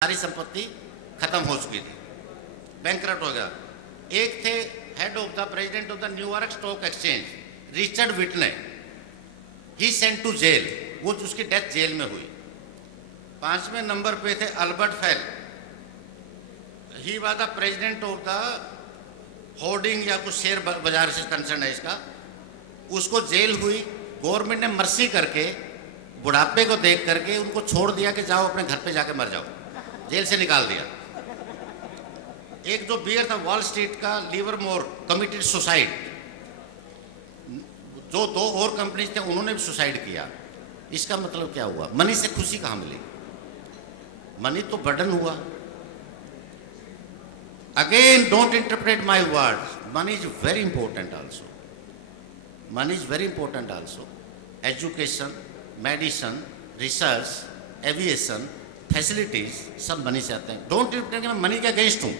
सारी संपत्ति खत्म हो चुकी थी, बैंकरप्ट हो गया। एक थे head of the president of the New York stock exchange, Richard विटने, he Saint to jail, वो उसकी डेथ जेल में हुई। 5वें नंबर पे थे Albert fail, he was the president of the hoarding या कुछ शेयर बाजार से कंसर्न है इसका, उसको जेल हुई। गवर्नमेंट ने मर्सी करके बुढ़ापे को देख करके उनको छोड़ दिया कि जाओ अपने घर पे जाके मर जाओ, जेल से निकाल दिया। एक जो बियर था वॉल स्ट्रीट का, लिवरमोर, कमिटेड सुसाइड, जो 2 और कंपनीज थे उन्होंने भी सुसाइड किया। इसका मतलब क्या हुआ? मनी से खुशी कहाँ मिली? मनी तो बर्डन हुआ। Again don't interpret my words, money is very important also, money is very important also. Education, medicine, research, aviation, facilities सब मनी से आते हैं। डोंट इंटरप्रेट मैं मनी के अगेंस्ट हूँ,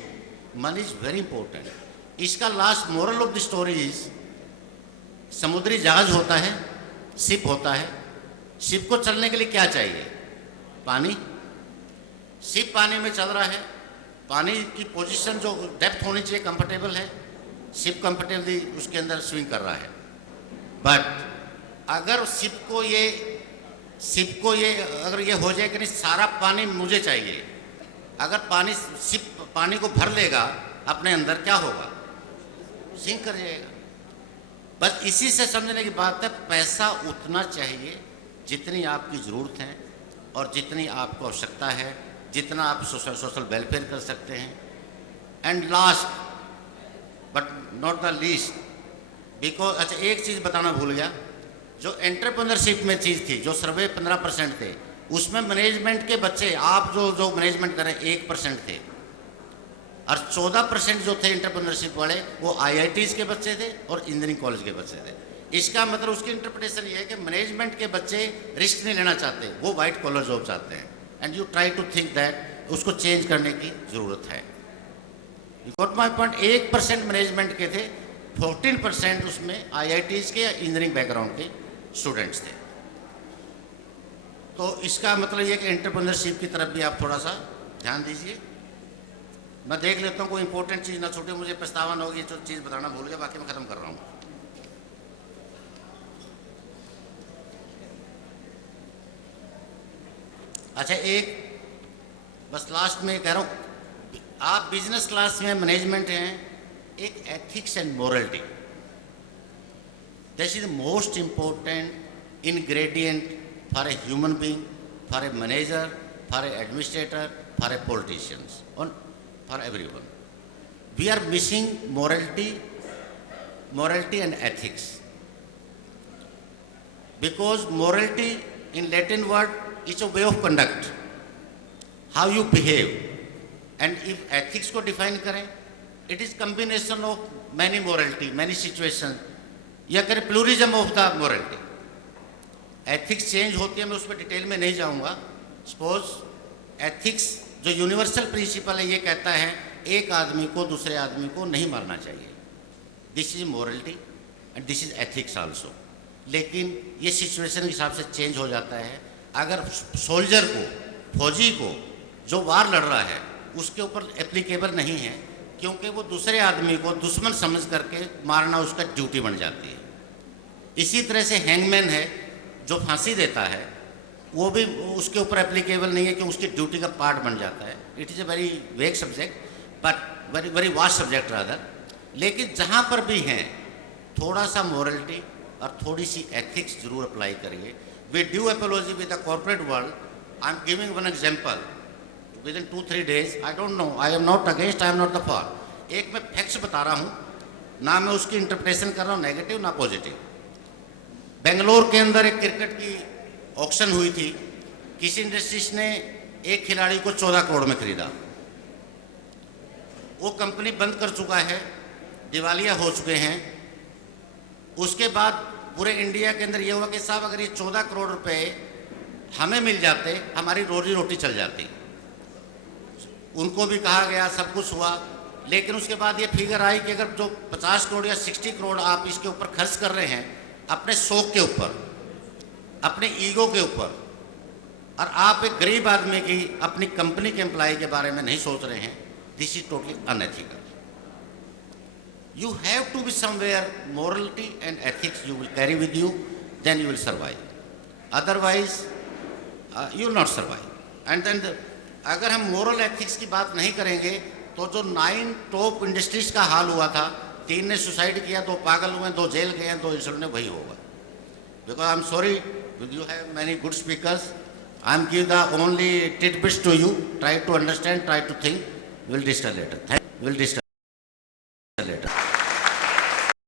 मनी इज वेरी इंपॉर्टेंट। इसका last moral of the story is, समुद्री जहाज होता है, शिप होता है, शिप को चलने के लिए क्या चाहिए? पानी। शिप पानी में चल रहा है, पानी की पोजीशन जो डेप्थ होनी चाहिए कंफर्टेबल है, शिप कंफर्टेबली उसके अंदर स्विंग कर रहा है। बट अगर शिप को ये अगर ये हो जाए कि नहीं सारा पानी मुझे चाहिए, अगर शिप पानी को भर लेगा अपने अंदर, क्या होगा? सिंक कर जाएगा। बस इसी से समझने की बात है, पैसा उतना चाहिए जितनी आपकी ज़रूरत है और जितनी आपको आवश्यकता है, जितना आप सोशल वेलफेयर कर सकते हैं। And last but not the least, because अच्छा एक चीज़ बताना भूल गया, जो एंटरप्रेन्योरशिप में चीज़ थी, जो सर्वे 15% थे, उसमें मैनेजमेंट के बच्चे, आप जो मैनेजमेंट करें 1% थे, और 14% जो थे एंटरप्रेन्योरशिप वाले वो IITs के बच्चे थे और इंजीनियरिंग कॉलेज के बच्चे थे। इसका मतलब उसकी इंटरप्रिटेशन ये है कि मैनेजमेंट के बच्चे रिस्क नहीं लेना चाहते, वो वाइट कॉलर जॉब चाहते हैं। And you try to think that उसको चेंज करने की ज़रूरत है। You got my point. 1% management के थे, 14% उसमें IITs के या इंजीनियरिंग बैकग्राउंड के स्टूडेंट्स थे। तो इसका मतलब ये कि एंटरप्रेन्योरशिप की तरफ भी आप थोड़ा सा ध्यान दीजिए। मैं देख लेता हूँ कोई इंपॉर्टेंट चीज़ ना छूटे, मुझे प्रस्तावन होगी जो चीज़ बताना भूल गया, बाकी मैं ख़त्म कर रहा हूँ। अच्छा एक बस लास्ट में कह रहा हूँ, आप बिजनेस क्लास में मैनेजमेंट हैं, एक ethics and morality, this is the most important ingredient for a human being, for a manager, for a administrator, for a politicians, for everyone. We are missing morality and ethics, because morality in Latin word is a way of conduct, how you behave, and if ethics को define करें, it is combination of many morality, many situations, या करें pluralism of the morality. Ethics change होती है, मैं उस पर detail में नहीं जाऊंगा। सपोज एथिक्स जो यूनिवर्सल प्रिंसिपल है, ये कहता है एक आदमी को दूसरे आदमी को नहीं मारना चाहिए, this is morality and this is ethics also. लेकिन ये सिचुएशन के हिसाब से चेंज हो जाता है। अगर सोल्जर को, फौजी को जो वार लड़ रहा है, उसके ऊपर एप्लीकेबल नहीं है, क्योंकि वो दूसरे आदमी को दुश्मन समझ करके मारना उसका ड्यूटी बन जाती है। इसी तरह से हैंगमैन है जो फांसी देता है, वो भी उसके ऊपर एप्लीकेबल नहीं है कि उसकी ड्यूटी का पार्ट बन जाता है। It is a very vague subject, but very very vast subject rather. लेकिन जहाँ पर भी हैं, थोड़ा सा मोरलिटी और थोड़ी सी एथिक्स जरूर अप्लाई करिए। With due apiology with the corporate world, I am giving one example with in 2-3 days, I don't know, I am not against, I am not the for. एक मैं फैक्ट्स बता रहा हूँ, ना मैं उसकी इंटरप्रिटेशन कर रहा हूँ नेगेटिव ना पॉजिटिव। बेंगलोर के अंदर एक क्रिकेट की ऑक्शन हुई थी, किसी इंडस्ट्रीज ने एक खिलाड़ी को 14 करोड़ में खरीदा। वो कंपनी बंद कर चुका है, दिवालिया हो चुके हैं। उसके बाद पूरे इंडिया के अंदर ये हुआ कि साहब अगर ये 14 करोड़ रुपए हमें मिल जाते, हमारी रोजी रोटी चल जाती। उनको भी कहा गया, सब कुछ हुआ, लेकिन उसके बाद ये फिगर आई कि अगर जो 50 करोड़ या 60 करोड़ आप इसके ऊपर खर्च कर रहे हैं, अपने शौक के ऊपर, अपने ईगो के ऊपर, और आप एक गरीब आदमी की अपनी कंपनी के एम्प्लॉय के बारे में नहीं सोच रहे हैं, this is totally unethical. You have to be somewhere morality and ethics you will carry with you, then you will survive. Otherwise, you will not survive. And then अगर हम moral ethics की बात नहीं करेंगे तो जो 9 टॉप इंडस्ट्रीज का हाल हुआ था, 3 ने सुसाइड किया, 2 पागल हुए, 2 जेल गए, 2 इंसिडेंट में वही होगा. Because I am sorry, you have many good speakers. I am giving the only tidbits to you. Try to understand, try to think. We will discuss later. Will discuss.